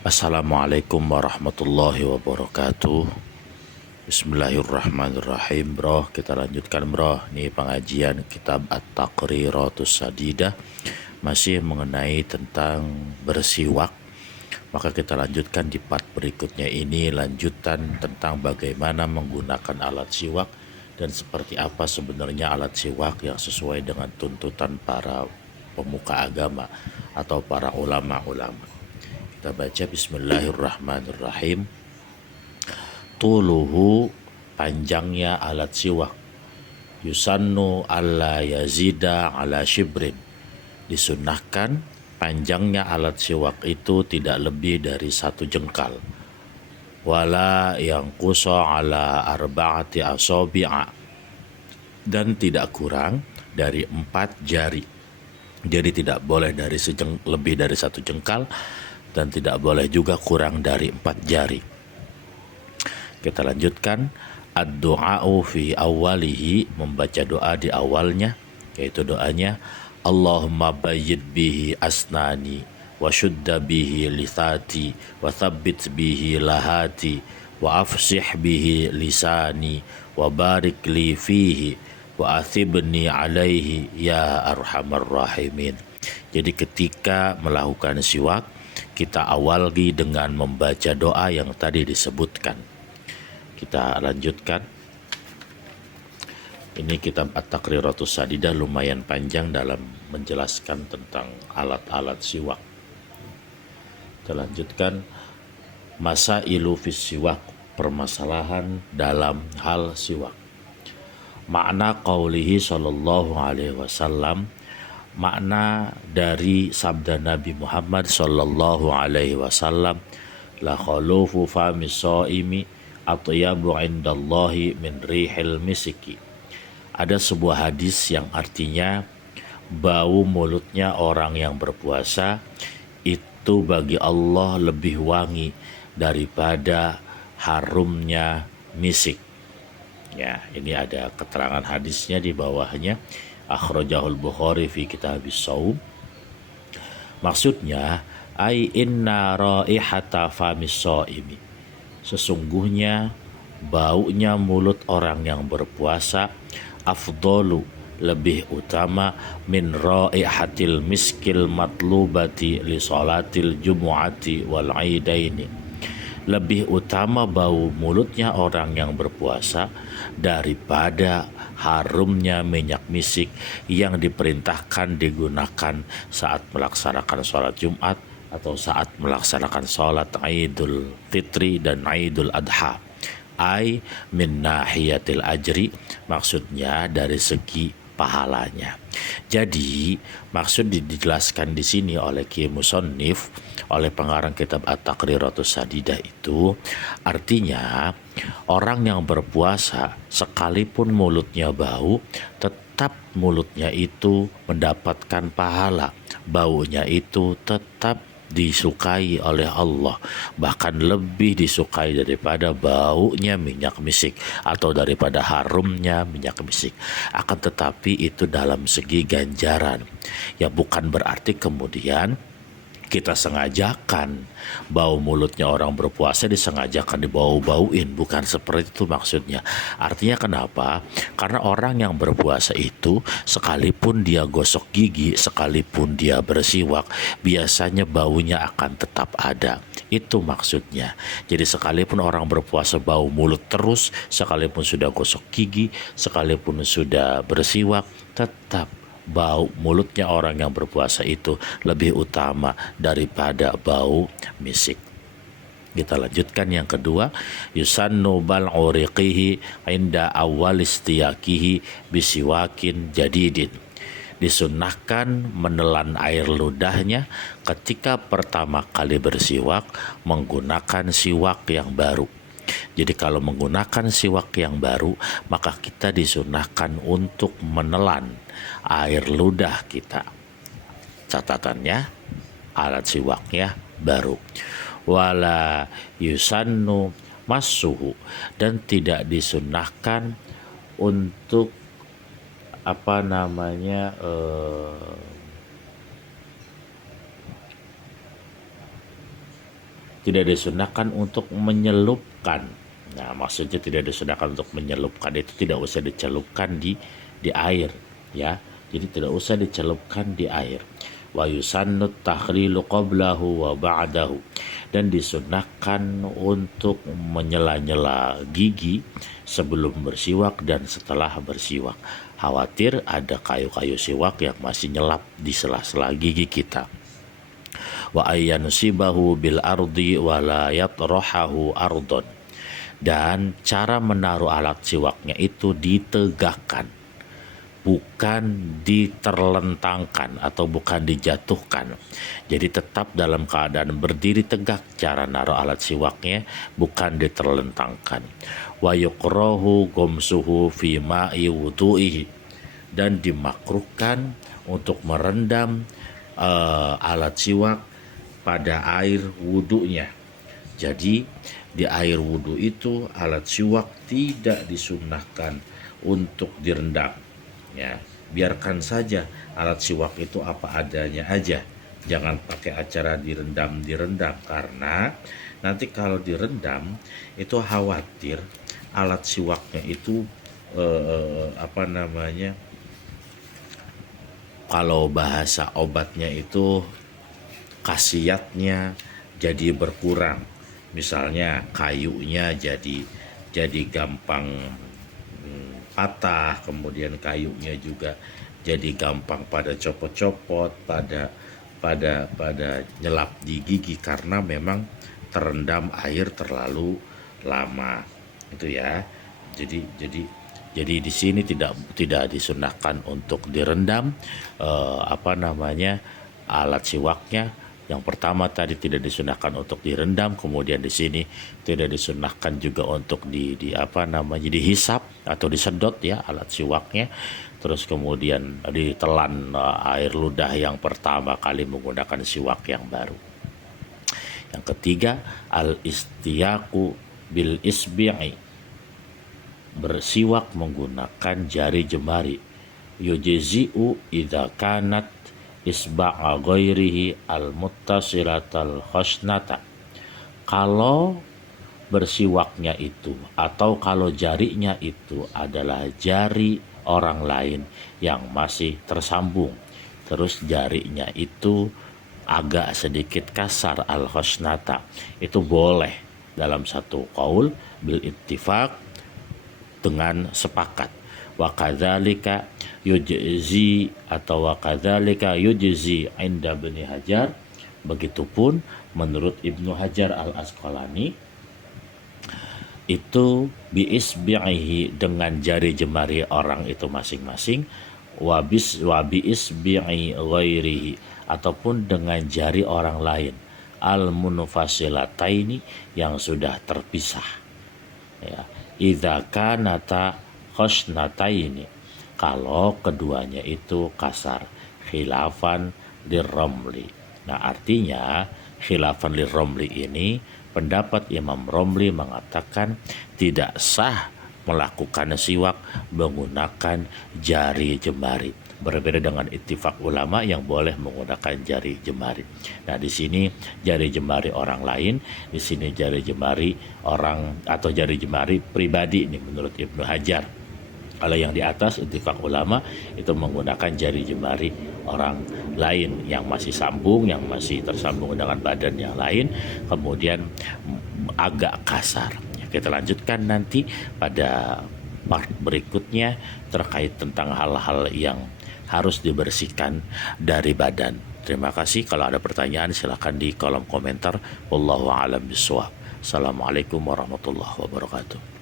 Assalamualaikum warahmatullahi wabarakatuh. Bismillahirrahmanirrahim. Bro, kita lanjutkan bro. Ini pengajian kitab At-Taqriratus Sadidah, masih mengenai tentang bersiwak. Maka kita lanjutkan di part berikutnya. Ini lanjutan tentang bagaimana menggunakan alat siwak dan seperti apa sebenarnya alat siwak yang sesuai dengan tuntutan para pemuka agama atau para ulama-ulama. Kita baca bismillahirrahmanirrahim. Tuluhu, panjangnya alat siwak. Yusannu alla yazida ala shibrin. Disunnahkan panjangnya alat siwak itu tidak lebih dari 1 jengkal. Wala yang kuso ala arba'ati asobi'a. Dan tidak kurang dari 4 jari. Jadi tidak boleh lebih dari 1 jengkal dan tidak boleh juga kurang dari 4 jari. Kita lanjutkan. Ad-du'a'u fi awalihi, membaca doa di awalnya, yaitu doanya Allahumma bayyid bihi asnani wa syudda bihi lithati wa thabbit bihi lahati wa afsih bihi lisani wa barik li fihi wa athibni alaihi ya arhamar rahimin. Jadi ketika melakukan siwak, kita awali dengan membaca doa yang tadi disebutkan. Kita lanjutkan. Ini kitab At-Taqriratus Sadidah lumayan panjang dalam menjelaskan tentang alat-alat siwak. Kita lanjutkan. Masailu fis siwak, permasalahan dalam hal siwak. Makna qaulihi sallallahu alaihi wasallam, makna dari sabda Nabi Muhammad sallallahu alaihi wasallam, la khulufu famis shaimi atyabu indallahi min rihil misiki. Ada sebuah hadis yang artinya bau mulutnya orang yang berpuasa itu bagi Allah lebih wangi daripada harumnya misik. Ya, ini ada keterangan hadisnya di bawahnya. Akhrajahul Bukhari fi kitabis shaum. Maksudnya, ai inna raihata famis shaimi. Sesungguhnya baunya mulut orang yang berpuasa afdalu, lebih utama, min raihatil miskil matlubati li salatil jumu'ati wal aidaini. Lebih utama bau mulutnya orang yang berpuasa daripada harumnya minyak misik yang diperintahkan digunakan saat melaksanakan sholat Jumat atau saat melaksanakan sholat Idul Fitri dan Idul Adha. Ai min nahiyatil ajri, maksudnya dari segi pahalanya. Jadi maksud dijelaskan di sini oleh Ki Musannif, oleh pengarang kitab At-Taqriratus Sadidah itu artinya orang yang berpuasa sekalipun mulutnya bau, tetap mulutnya itu mendapatkan pahala, baunya itu tetap disukai oleh Allah, bahkan lebih disukai daripada baunya minyak misik atau daripada harumnya minyak misik. Akan tetapi itu dalam segi ganjaran, ya bukan berarti kemudian kita sengajakan bau mulutnya orang berpuasa disengajakan dibau-bauin, bukan seperti itu maksudnya. Artinya kenapa? Karena orang yang berpuasa itu sekalipun dia gosok gigi, sekalipun dia bersiwak, biasanya baunya akan tetap ada. Itu maksudnya. Jadi sekalipun orang berpuasa bau mulut terus, sekalipun sudah gosok gigi, sekalipun sudah bersiwak, tetap bau mulutnya orang yang berpuasa itu lebih utama daripada bau misik. Kita lanjutkan yang kedua. Yusannu bal'u riqihi inda awal istiyakihi bisiwakin jadidin. Disunnahkan menelan air ludahnya ketika pertama kali bersiwak menggunakan siwak yang baru. Jadi kalau menggunakan siwak yang baru, maka kita disunahkan untuk menelan air ludah kita. Catatannya, alat siwaknya baru. Wala yusannu masuhu, dan tidak disunahkan untuk tidak disunahkan untuk menyelupkan. Nah, maksudnya tidak disunahkan untuk menyelupkan itu tidak usah dicelupkan di air, ya. Jadi tidak usah dicelupkan di air. Wa yusannut tahlilu qablahu wa ba'dahu, dan disunahkan untuk menyela-nyela gigi sebelum bersiwak dan setelah bersiwak. Khawatir ada kayu-kayu siwak yang masih nyelap di sela-sela gigi kita. Wa ayyanusibahu bil ardi wa la yatrahahu ardon, dan cara menaruh alat siwaknya itu ditegakkan, bukan diterlentangkan atau bukan dijatuhkan. Jadi tetap dalam keadaan berdiri tegak cara naruh alat siwaknya, bukan diterlentangkan. Wa yukrahu gomsuhu fi ma'i wudu'ihi, dan dimakruhkan untuk merendam alat siwak pada air wudunya. Jadi di air wudu itu alat siwak tidak disunnahkan untuk direndam. Ya, biarkan saja alat siwak itu apa adanya aja. Jangan pakai acara direndam karena nanti kalau direndam itu khawatir alat siwaknya itu kalau bahasa obatnya itu khasiatnya jadi berkurang. Misalnya kayunya jadi gampang patah, kemudian kayunya juga jadi gampang pada copot-copot, pada nyelap di gigi karena memang terendam air terlalu lama. Itu ya. Jadi di sini tidak disunahkan untuk direndam alat siwaknya. Yang pertama tadi tidak disunahkan untuk direndam, kemudian di sini tidak disunahkan juga untuk dihisap atau disedot ya alat siwaknya. Terus kemudian ditelan air ludah yang pertama kali menggunakan siwak yang baru. Yang ketiga, al-istiyaku bil isbi'i, bersiwak menggunakan jari jemari. Yujzi'u idza kanat isba'a ghairihi al-muttasilatal khasnata. Kalau bersiwaknya itu atau kalau jarinya itu adalah jari orang lain yang masih tersambung, terus jarinya itu agak sedikit kasar al-khasnata, itu boleh dalam satu qaul bil ittifaq, dengan sepakat. Wa kadzalika yujzi atau wa kadzalika yujzi inda Ibnu Hajar, begitupun menurut Ibnu Hajar al-Asqalani itu bi isbi'ihi, dengan jari jemari orang itu masing-masing, wa bi isbi'i ghairihi, ataupun dengan jari orang lain, al munfasilataini, yang sudah terpisah ya. Idza kanata khasnataini, kalau keduanya itu kasar, khilafan lirromli. Nah artinya khilafan lirromli ini pendapat Imam Romli mengatakan tidak sah melakukan siwak menggunakan jari jemari. Berbeda dengan ittifaq ulama yang boleh menggunakan jari jemari. Nah di sini jari jemari orang lain, di sini jari jemari orang atau jari jemari pribadi ini menurut Ibnu Hajar. Kalau yang di atas ittifaq ulama itu menggunakan jari jemari orang lain yang masih sambung, yang masih tersambung dengan badan yang lain, kemudian agak kasar. Kita lanjutkan nanti pada part berikutnya terkait tentang hal-hal yang harus dibersihkan dari badan. Terima kasih. Kalau ada pertanyaan silakan di kolom komentar. Wallahu a'lam bishawab. Assalamualaikum warahmatullahi wabarakatuh.